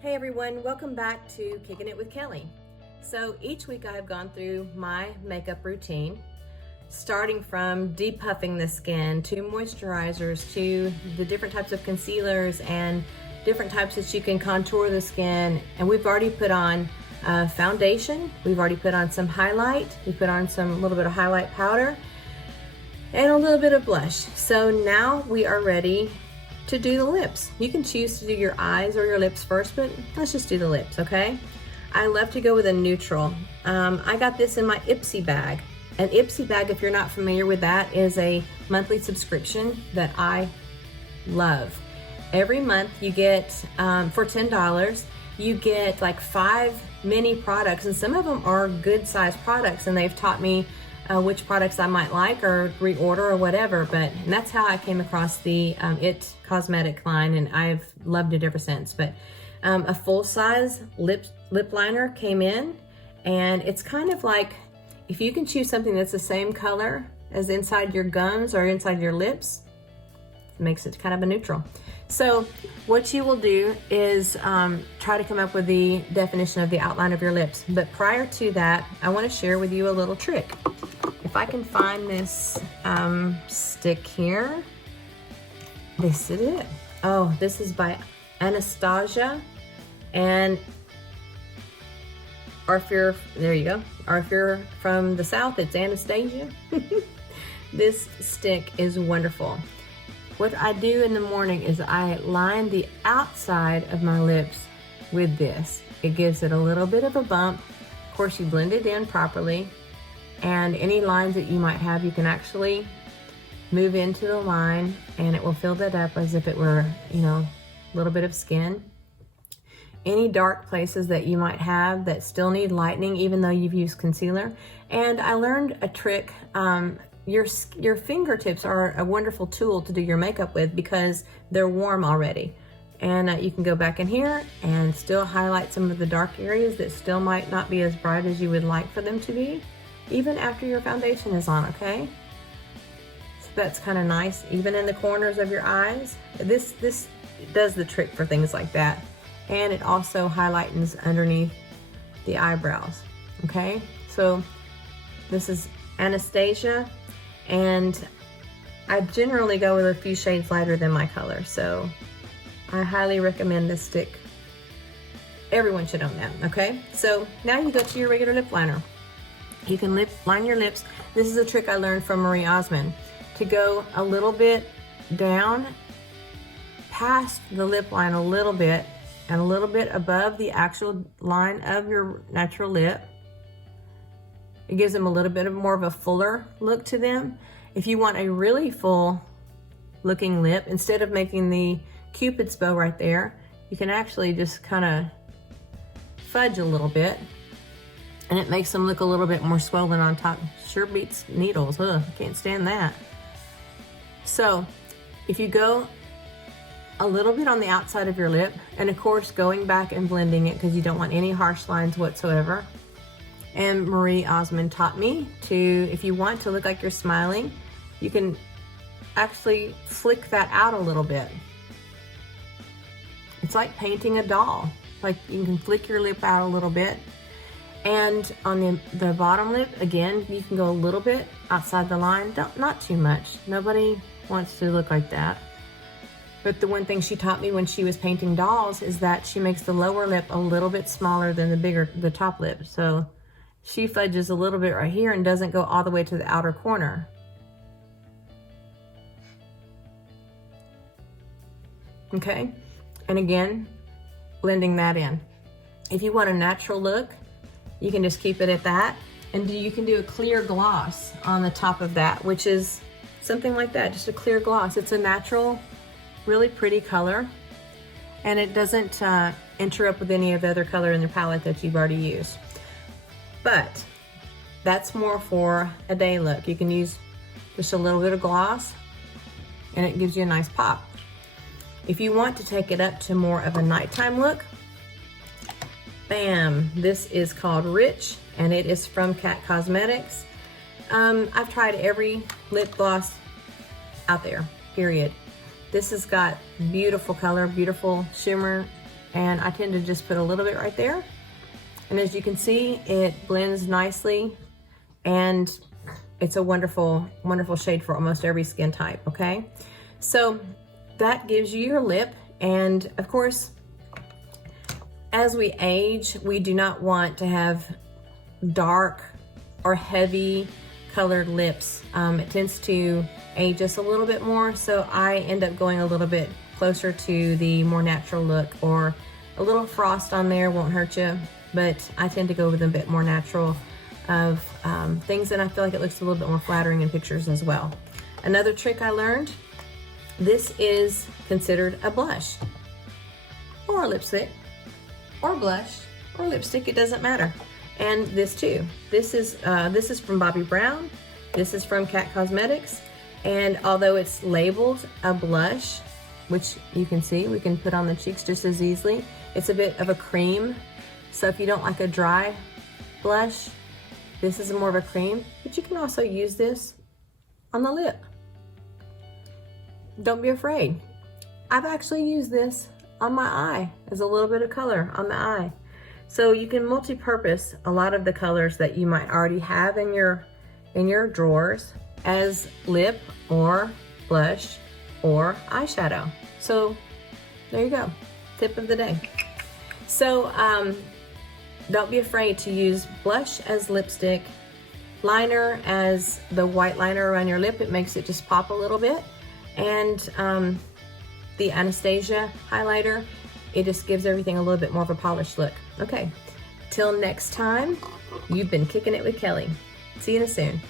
Hey everyone, welcome back to Kickin' It with Kelly. So each week I have gone through my makeup routine, starting from depuffing the skin to moisturizers to the different types of concealers and different types that you can contour the skin. And we've already put on foundation, we've already put on some highlight, we put on a little bit of highlight powder and a little bit of blush. So now we are ready to do the lips. You can choose to do your eyes or your lips first, but let's just do the lips, okay? I love to go with a neutral. I got this in my Ipsy bag. An Ipsy bag, if you're not familiar with that, is a monthly subscription that I love. Every month you get, for $10, you get like 5 mini products, and some of them are good sized products, and they've taught me which products I might like or reorder or whatever. And that's how I came across the It cosmetic line, and I've loved it ever since. But a full-size lip liner came in, and it's kind of like, if you can choose something that's the same color as inside your gums or inside your lips, it makes it kind of a neutral. So what you will do is try to come up with the definition of the outline of your lips. But prior to that, I want to share with you a little trick. If I can find this stick here, this is it. Oh, this is by Anastasia and Arthur. There you go. Arthur from the South. It's Anastasia. This stick is wonderful. What I do in the morning is I line the outside of my lips with this. It gives it a little bit of a bump. Of course, you blend it in properly, and any lines that you might have, you can actually move into the line and it will fill that up as if it were, a little bit of skin. Any dark places that you might have that still need lightening, even though you've used concealer. And I learned a trick. Your fingertips are a wonderful tool to do your makeup with because they're warm already. And you can go back in here and still highlight some of the dark areas that still might not be as bright as you would like for them to be, even after your foundation is on, okay? So that's kind of nice, even in the corners of your eyes. This does the trick for things like that. And it also highlights underneath the eyebrows, okay? So this is Anastasia, and I generally go with a few shades lighter than my color, so I highly recommend this stick. Everyone should own that, okay? So now you go to your regular lip liner. You can line your lips. This is a trick I learned from Marie Osmond, to go a little bit down past the lip line a little bit and a little bit above the actual line of your natural lip. It gives them a little bit more of a fuller look to them. If you want a really full looking lip, instead of making the Cupid's bow right there, you can actually just kind of fudge a little bit, and it makes them look a little bit more swollen on top. Sure beats needles. Ugh, can't stand that. So if you go a little bit on the outside of your lip, and of course going back and blending it because you don't want any harsh lines whatsoever. And Marie Osmond taught me to, if you want to look like you're smiling, you can actually flick that out a little bit. It's like painting a doll. Like, you can flick your lip out a little bit. And on the bottom lip, again, you can go a little bit outside the line. Not too much. Nobody wants to look like that. But the one thing she taught me when she was painting dolls is that she makes the lower lip a little bit smaller than the top lip. So she fudges a little bit right here and doesn't go all the way to the outer corner. Okay? And again, blending that in. If you want a natural look, you can just keep it at that. And you can do a clear gloss on the top of that, which is something like that, just a clear gloss. It's a natural, really pretty color. And it doesn't interrupt with any of the other color in the palette that you've already used. But that's more for a day look. You can use just a little bit of gloss and it gives you a nice pop. If you want to take it up to more of a nighttime look, bam, this is called Rich, and it is from Cat Cosmetics. I've tried every lip gloss out there, period. This has got beautiful color, beautiful shimmer, and I tend to just put a little bit right there. And as you can see, it blends nicely, and it's a wonderful, wonderful shade for almost every skin type, okay? So that gives you your lip, and of course, as we age, we do not want to have dark or heavy colored lips. It tends to age us a little bit more, so I end up going a little bit closer to the more natural look, or a little frost on there won't hurt you, but I tend to go with a bit more natural of things, and I feel like it looks a little bit more flattering in pictures as well. Another trick I learned, this is considered a blush, or a lipstick, or blush, or lipstick, it doesn't matter. And this too. This is from Bobbi Brown. This is from Cat Cosmetics. And although it's labeled a blush, which you can see, we can put on the cheeks just as easily, it's a bit of a cream. So if you don't like a dry blush, this is more of a cream, but you can also use this on the lip. Don't be afraid. I've actually used this on my eye as a little bit of color on the eye. So you can multi-purpose a lot of the colors that you might already have in your drawers as lip or blush or eyeshadow. So there you go, tip of the day. So don't be afraid to use blush as lipstick, liner as the white liner around your lip. It makes it just pop a little bit. And the Anastasia highlighter, it just gives everything a little bit more of a polished look. Okay, till next time, you've been Kicking It with Kelly. See you soon.